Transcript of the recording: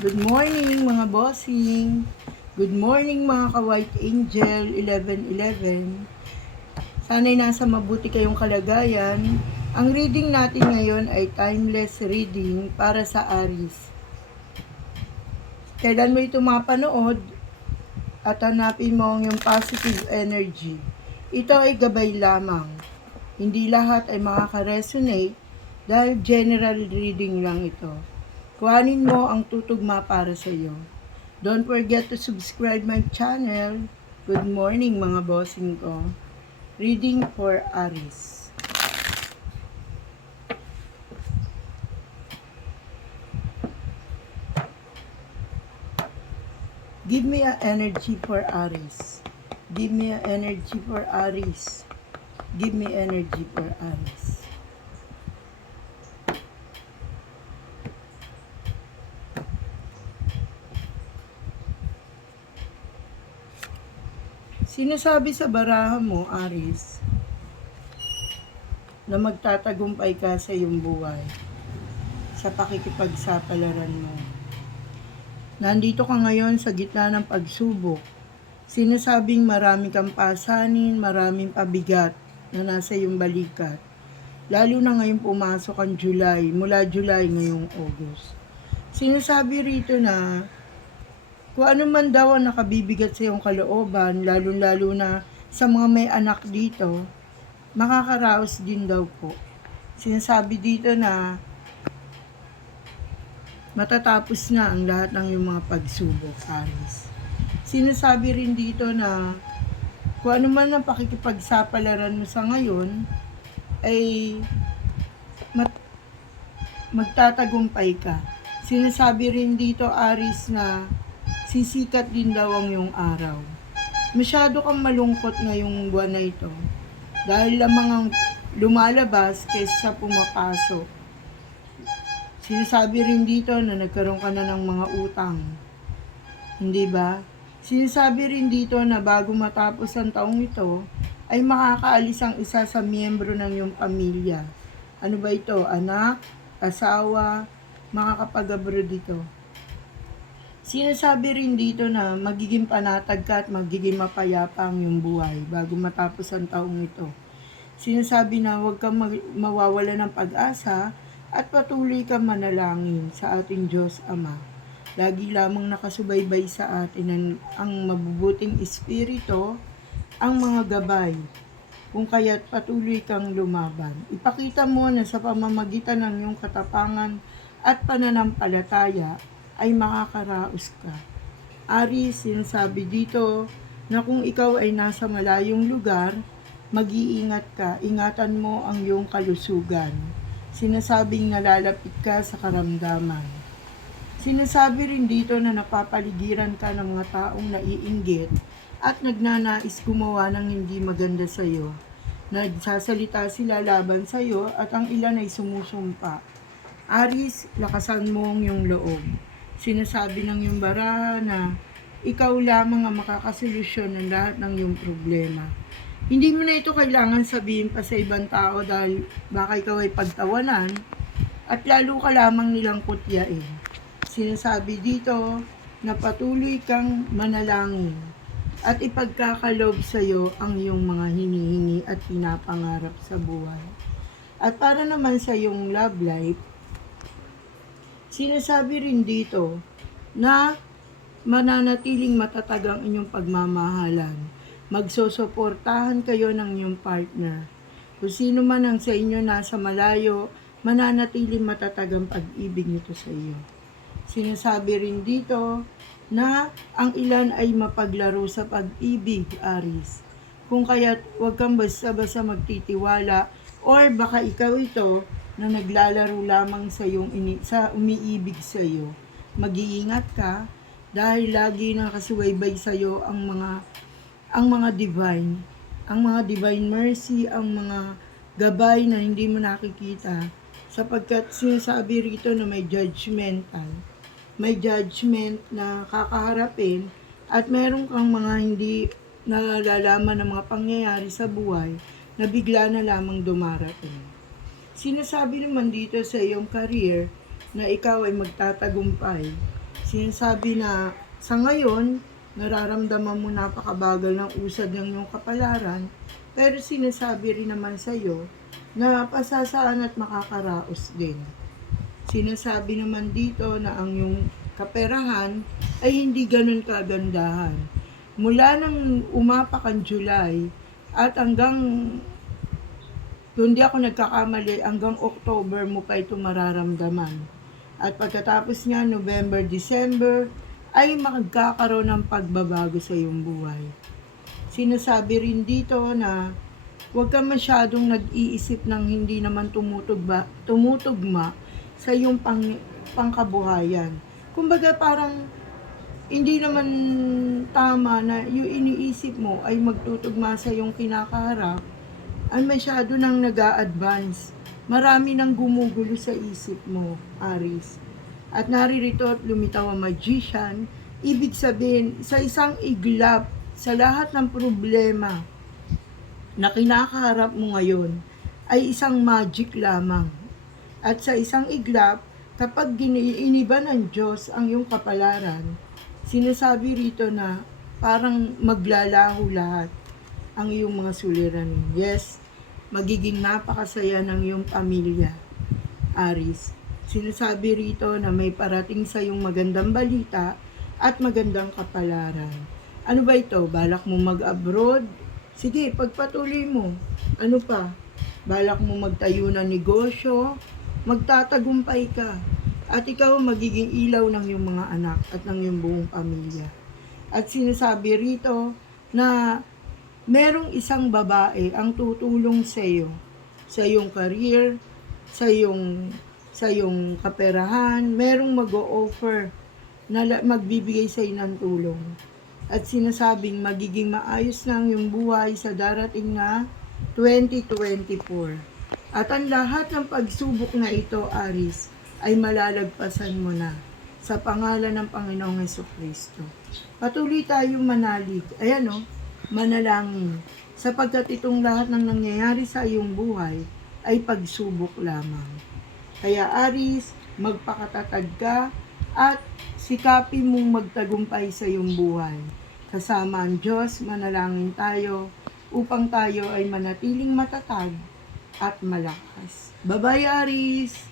Good morning mga bossing. Good morning mga ka-White Angel 1111. Sana'y nasa mabuti kayong kalagayan. Ang reading natin ngayon ay timeless reading para sa Aries. Kailan mo ito mapanood at hanapin mo ang iyong positive energy. Ito ay gabay lamang. Hindi lahat ay makaka-resonate dahil general reading lang ito. Kuhanin mo ang tutugma para sa iyo. Don't forget to subscribe my channel. Good morning mga bossing ko. Reading for Aries. Give me an energy for Aries. Give me an energy for Aries. Give me energy for Aries. Sinasabi sa baraha mo, Aries, na magtatagumpay ka sa iyong buhay sa pakikipagsapalaran mo. Nandito ka ngayon sa gitna ng pagsubok. Sinasabing marami kang pasanin, maraming pabigat na nasa iyong balikat. Lalo na ngayong pumasok ang July, mula July ngayong August. Sinasabi rito na kung ano man daw ang nakabibigat sa iyong kalooban, lalo-lalo na sa mga may anak dito, makakaraos din daw po. Sinasabi dito na matatapos na ang lahat ng iyong mga pagsubok, Aries. Sinasabi rin dito na kung ano man ang pakikipagsapalaran mo sa ngayon, ay magtatagumpay ka. Sinasabi rin dito, Aries, na sisikat din daw ang iyong araw. Masyado kang malungkot ngayong buwan na ito dahil lamang ang lumalabas kaysa pumapasok. Sinasabi rin dito na nagkaroon ka na ng mga utang. Hindi ba? Sinasabi rin dito na bago matapos ang taong ito, ay makakaalis ang isa sa miyembro ng iyong pamilya. Ano ba ito? Anak? Asawa? Makakapag-abroad dito. Sinasabi rin dito na magiging panatag ka at magiging mapayapa ang iyong buhay bago matapos ang taong ito. Sinasabi na huwag kang mawawala ng pag-asa at patuloy kang manalangin sa ating Diyos Ama. Lagi lamang nakasubaybay sa atin ang mabubuting espiritu, ang mga gabay, kung kaya't patuloy kang lumaban. Ipakita mo na sa pamamagitan ng iyong katapangan at pananampalataya ay makakaraos ka. Aries, sinasabi dito na kung ikaw ay nasa malayong lugar, mag-iingat ka, ingatan mo ang iyong kalusugan. Sinasabing nalalapit ka sa karamdaman. Sinasabi rin dito na napapaligiran ka ng mga taong naiinggit at nagnanais gumawa ng hindi maganda sa iyo. Nagsasalita sila laban sa iyo at ang ilan ay sumusumpa. Aries, lakasan mo ang iyong loob. Sinasabi ng iyong baraha na ikaw lamang ang makakasolusyon ng lahat ng iyong problema. Hindi mo na ito kailangan sabihin pa sa ibang tao dahil baka ikaw ay pagtawanan at lalo ka lamang nilang kutyain. Sinasabi dito na patuloy kang manalangin at ipagkakalob sa iyo ang iyong mga hinihingi at pinapangarap sa buhay. At para naman sa iyong love life, sinasabi rin dito na mananatiling matatag ang inyong pagmamahalan. Magsusuportahan kayo ng inyong partner. Kung sino man ang sa inyo nasa malayo, mananatiling matatag ang pag-ibig nito sa iyo. Sinasabi rin dito na ang ilan ay mapaglaro sa pag-ibig, Aries. Kung kaya't huwag kang basta-basta magtitiwala or baka ikaw ito na naglalaro lamang sa umiibig sa iyo. Mag-iingat ka dahil lagi nakasubaybay sa iyo ang mga divine mercy, ang mga gabay na hindi mo nakikita sapagkat sinasabi rito na may judgment na kakaharapin at meron kang mga hindi nalalaman ng mga pangyayari sa buhay na bigla na lamang dumarating. Sinasabi naman dito sa iyong career na ikaw ay magtatagumpay Sinasabi na sa ngayon, nararamdaman mo napakabagal ng usad ng iyong kapalaran, pero sinasabi rin naman sa iyo na pasasaan at makakaraos din. Sinasabi naman dito na ang iyong kaperahan ay hindi ganun kagandahan. Mula nang umapak ang July at hanggang, kung di ako nagkakamali, hanggang October mo pa ito mararamdaman. At pagkatapos nga November, December, ay magkakaroon ng pagbabago sa iyong buhay. Sinasabi rin dito na huwag ka masyadong nag-iisip ng hindi naman tumutugma sa iyong pangkabuhayan. Kumbaga parang hindi naman tama na yung iniisip mo ay magtutugma sa iyong kinakaharap, ay masyado nang nag-a-advance. Marami nang gumugulo sa isip mo, Aries. At naririto at lumitaw ang magician, ibig sabihin, sa isang iglap, sa lahat ng problema na kinakaharap mo ngayon, ay isang magic lamang. At sa isang iglap, kapag iniba ng Diyos ang iyong kapalaran, sinasabi rito na parang maglalaho lahat ang iyong mga suliranin. Yes, magiging napakasaya ng iyong pamilya, Aries. Sinasabi rito na may parating sa iyong magandang balita at magandang kapalaran. Ano ba ito? Balak mo mag-abroad? Sige, pagpatuloy mo. Ano pa? Balak mo magtayo ng negosyo? Magtatagumpay ka. At ikaw magiging ilaw ng iyong mga anak at ng iyong buong pamilya. At sinasabi rito na merong isang babae ang tutulong sa iyo, sa iyong career, sa iyong kaperahan. Merong mag-o-offer na magbibigay sa iyo ng tulong. At sinasabing magiging maayos na ang iyong buhay sa darating na 2024. At ang lahat ng pagsubok na ito, Aries, ay malalagpasan mo na sa pangalan ng Panginoong Jesucristo. Patuloy tayong manalig. Ayan o, manalangin. Sapagkat itong lahat ng nangyayari sa iyong buhay ay pagsubok lamang. Kaya Aries, magpakatatag ka at sikapin mong magtagumpay sa iyong buhay. Kasama ang Diyos, manalangin tayo upang tayo ay manatiling matatag at malakas. Bye-bye, Aries!